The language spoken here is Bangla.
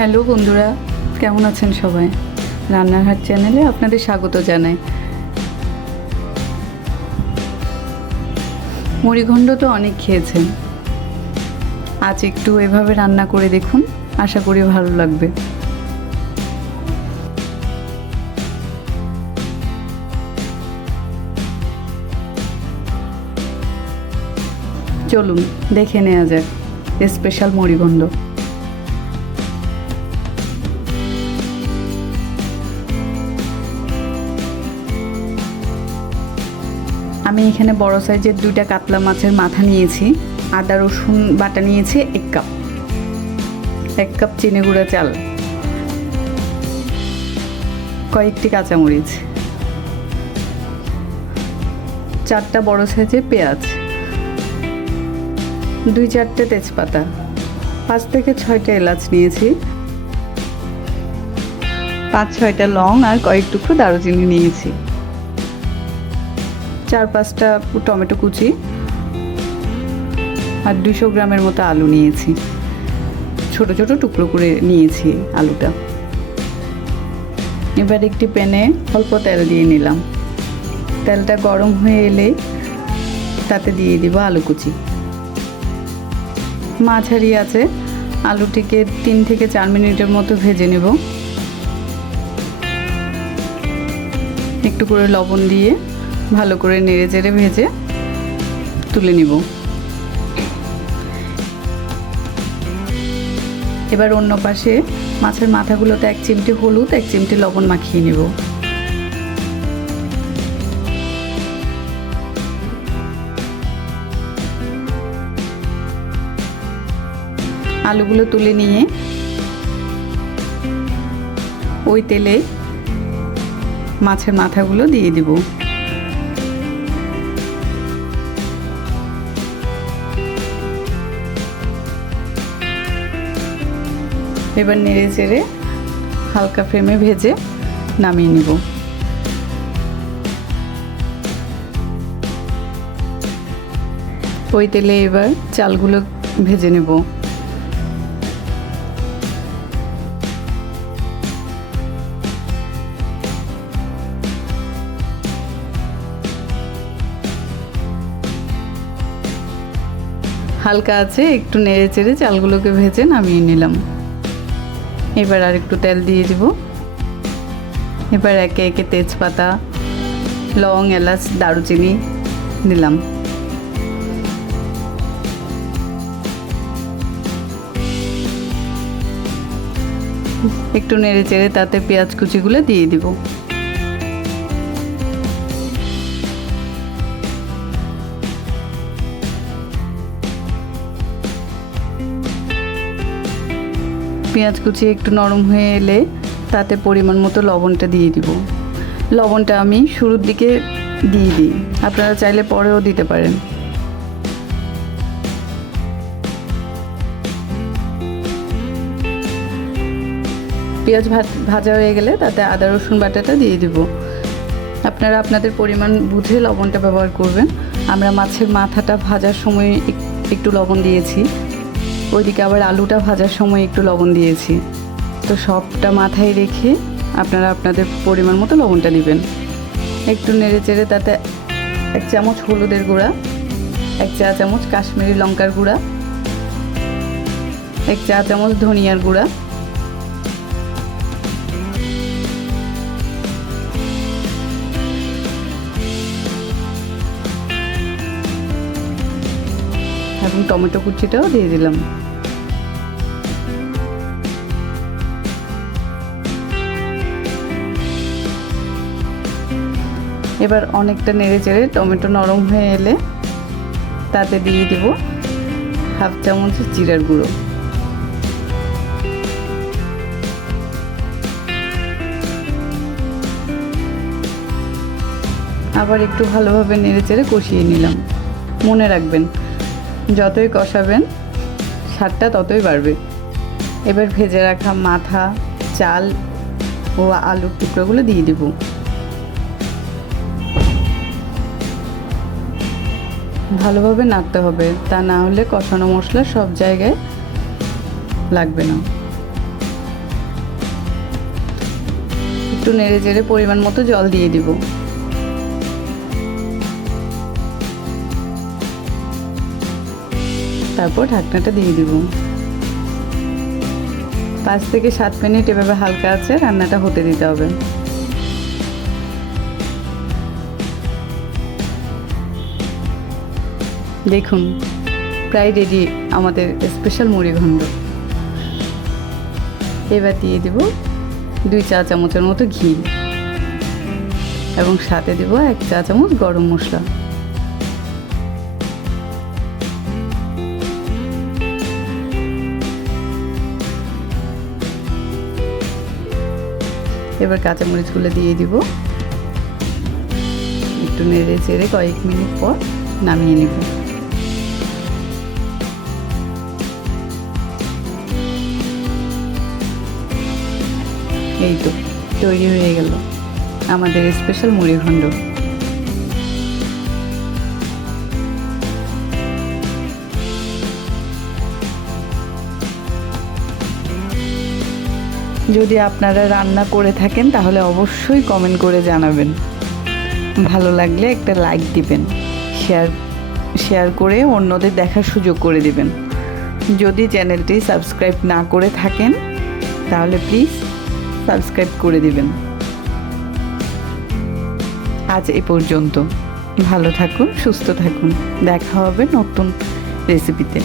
হ্যালো বন্ধুরা, কেমন আছেন সবাই? রান্নার হাট চ্যানেলে আপনাদের স্বাগত জানাই। মুড়িঘণ্ড তো অনেক খেয়েছেন। আজ একটু এভাবে রান্না করে দেখুন, আশা করি ভালো লাগবে। চলুন, দেখে নেওয়া যাক, স্পেশাল মুড়িঘণ্ড আমি এখানে বড় সাইজের দুইটা কাতলা মাছের মাথা নিয়েছি, আদা, রসুন বাটা নিয়েছি এক কাপ। এক কাপ চিনি গুঁড়া চাল। কয়েকটি কাঁচামরিচ। চারটা বড় সাইজের পেঁয়াজ। দুই চারটে তেজপাতা। পাঁচ থেকে ছয়টা এলাচ নিয়েছি। পাঁচ ছয়টা লং আর কয়েক টুকরো দারুচিনি নিয়েছি। চার পাঁচটা টমেটো কুচি আর দুশো গ্রামের মতো আলু নিয়েছি। ছোট ছোট টুকরো করে নিয়েছি আলুটা। এবার একটি প্যানে অল্প তেল দিয়ে নিলাম। তেলটা গরম হয়ে এলে তাতে দিয়ে দিব আলু কুচি। মাঝারি আছে। আলুটিকে তিন থেকে চার মিনিটের মতো ভেজে নেব। একটু করে লবণ দিয়ে ভালো করে নেড়ে চেড়ে ভেজে তুলে নিব। এবার অন্য পাশে মাছের মাথাগুলোতে এক চিমটি হলুদ, এক চিমটি লবণ মাখিয়ে নেব। আলুগুলো তুলে নিয়ে ওই তেলে মাছের মাথাগুলো দিয়ে দিব। এবার নেড়ে চেড়ে হালকা ফ্লেমে ভেজে নামিয়ে নিব। ওই তেলে এবার চালগুলো ভেজে নেব। হালকা আছে, একটু নেড়ে চেড়ে চালগুলোকে ভেজে নামিয়ে নিলাম। এবার আর একটু তেল দিয়ে দিব। এবার একে একে তেজপাতা, লং, এলাচ, দারুচিনি দিলাম। একটু নেড়ে চেড়ে তাতে পেঁয়াজ কুচিগুলো দিয়ে দিব। পেঁয়াজ কুচি একটু নরম হয়ে এলে তাতে পরিমাণ মতো লবণটা দিয়ে দিব। লবণটা আমি শুরুর দিকে দিয়ে দিই। আপনারা চাইলে পরেও দিতে পারেন। পেঁয়াজ ভাজা হয়ে গেলে তাতে আদা, রসুন বাটাটা দিয়ে দিব। আপনারা আপনাদের পরিমাণ বুঝে লবণটা ব্যবহার করবেন। আমরা মাছের মাথাটা ভাজার সময় একটু লবণ দিয়েছি। ওইদিকে আবার আলুটা ভাজার সময় একটু লবণ দিয়েছি। তো সবটা মাথায় রেখে আপনারা আপনাদের পরিমাণ মতো লবণটা নেবেন একটু নেড়ে চেড়ে তাতে এক চামচ হলুদের গুঁড়া, এক চা চামচ কাশ্মীরি লঙ্কার গুঁড়া, এক চা চামচ ধনিয়ার গুঁড়া এবং টমেটো কুচিটাও দিয়ে দিলাম। এবার অনেকটা নেড়ে চেড়ে টমেটো নরম হয়ে এলে তাতে দিয়ে দিব হাফ চামচ জিরার গুঁড়ো। আবার একটু ভালোভাবে নেড়ে চেড়ে কষিয়ে নিলাম। মনে রাখবেন যতই কষাবেন, স্বাদটা ততই বাড়বে। এবার ভেজে রাখা মাথা, চাল ও আলুর টুকরোগুলো দিয়ে দেব। ভালোভাবে নাড়তে হবে, তা না হলে কষানো মশলা সব জায়গায় লাগবে না। একটু নেড়ে জেড়ে পরিমাণ মতো জল দিয়ে দিব। তারপর ঢাকনাটা দিয়ে দিব। পাঁচ থেকে সাত মিনিট এভাবে হালকা আছে, রান্নাটা হতে দিতে হবে। দেখুন, প্রায় রেডি আমাদের স্পেশাল মুড়িঘণ্ড। এবার দিয়ে দিব দুই চা চামচের মতো ঘি। এবং সাথে দিব এক চা চামচ গরম মশলা। এবার কাঁচামরিচগুলো দিয়ে দিব। একটু নেড়ে চেড়ে কয়েক মিনিট পর নামিয়ে নেব। এই তো, তৈরি হয়ে গেল। আমাদের স্পেশাল মুড়িঘণ্ড। যদি আপনারা রান্না করে থাকেন, তাহলে অবশ্যই কমেন্ট করে জানাবেন। ভালো লাগলে একটা লাইক দিবেন শেয়ার শেয়ার করে অন্যদের দেখার সুযোগ করে দিবেন। যদি চ্যানেলটি সাবস্ক্রাইব না করে থাকেন, তাহলে প্লিজ সাবস্ক্রাইব করে দিবেন। আজ এ পর্যন্ত। ভালো থাকুন, সুস্থ থাকুন। দেখা হবে নতুন রেসিপিতে